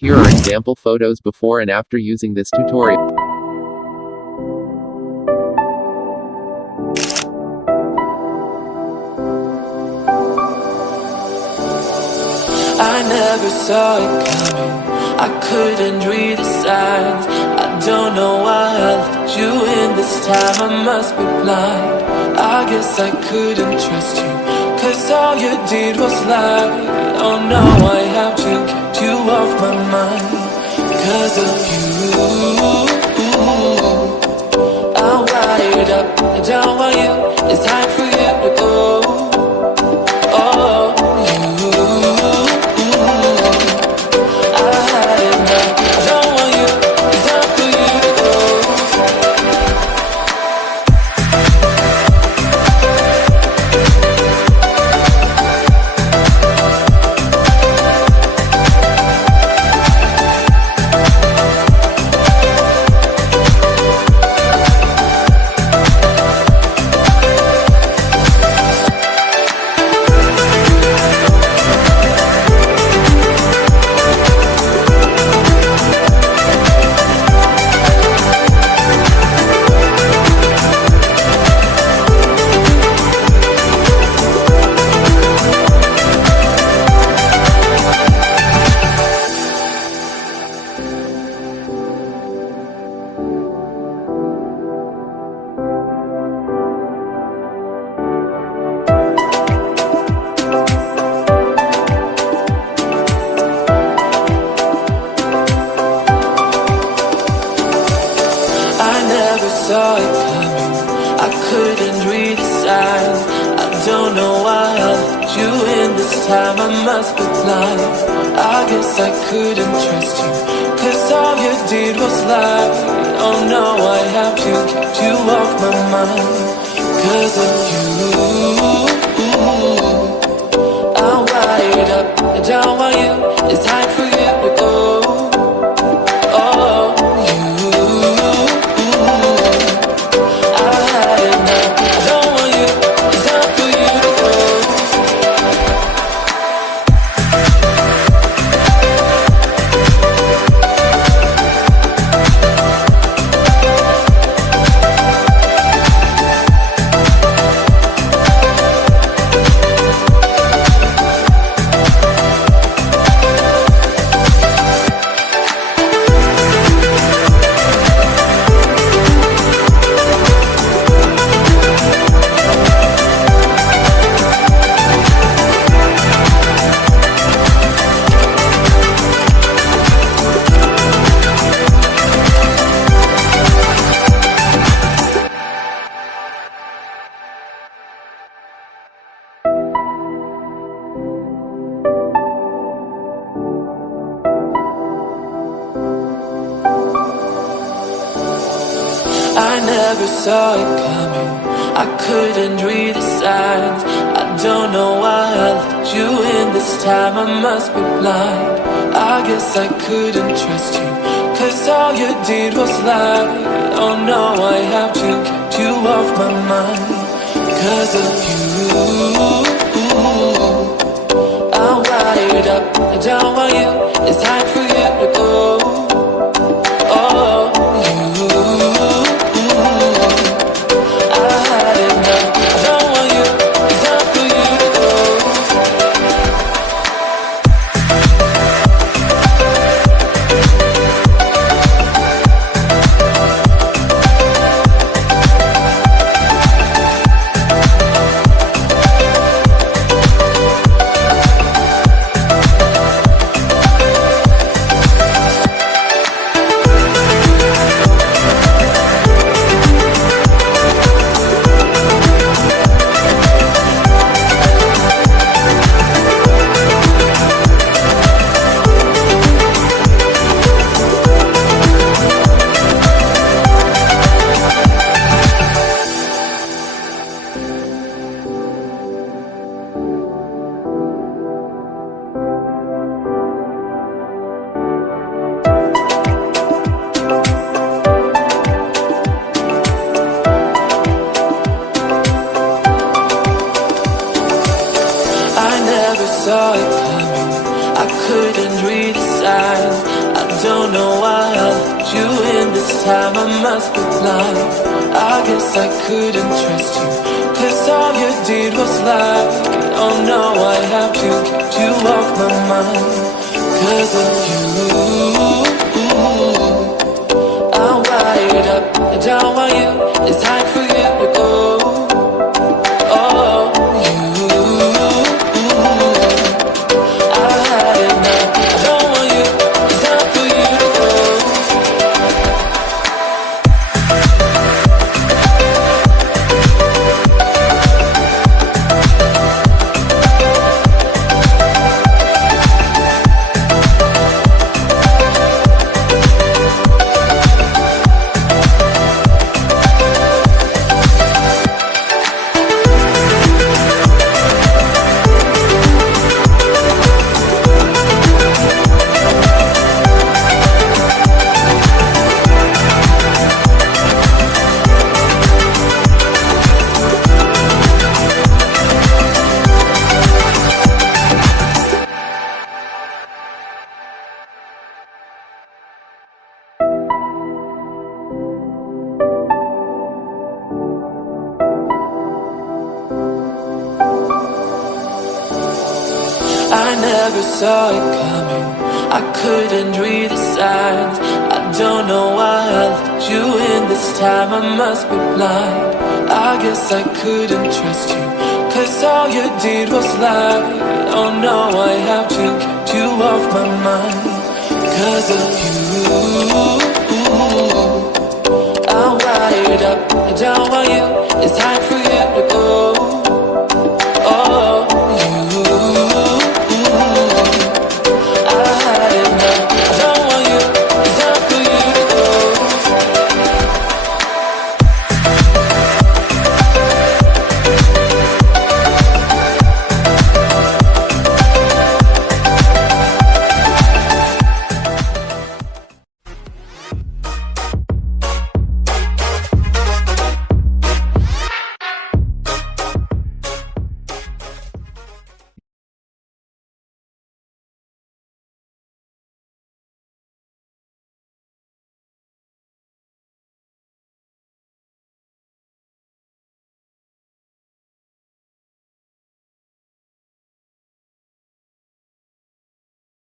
Here are example photos before and after using this tutorial. I never saw it coming, I couldn't read the signs. I don't know why I let you in this time, I must be blind. I guess I couldn't trust you, cause all you did was lie. Oh no, I have to keep you off my mind. Cause of you, I'm wired up, I don't want you, it's time for you to go. Oh, saw it coming, I couldn't read the signs. I don't know why I let you in this time, I must be blind. I guess I couldn't trust you, cause all you did was lie. Oh no, I have to keep you off my mind. Cause of you, I'm wired up, I don't want you, it's time for you to go. I never saw it coming, I couldn't read the signs. I don't know why I let you in this time, I must be blind. I guess I couldn't trust you, cause all you did was lie. Oh no, I have to keep you off my mind. Cause of you, I'm wired up, I don't want you, it's time for you to go. Oh, saw it coming, I couldn't read the signs. I don't know why I let you in this time. I must be blind. I guess I couldn't trust you, 'cause all you did was lie. Oh no, I have to get you off my mind. 'Cause of you, I'm wired up. I don't want you, it's time for you to go. Oh, you, I had enough. I don't want you, it's time for you to go. I never saw it coming, I couldn't read the signs. I don't know why I let you in this time. I must be blind. I guess I couldn't trust you, 'cause all you did was lie. Oh no, I have to get you off my mind. 'Cause of you, I'm wired up. I don't want you, it's time for you to go.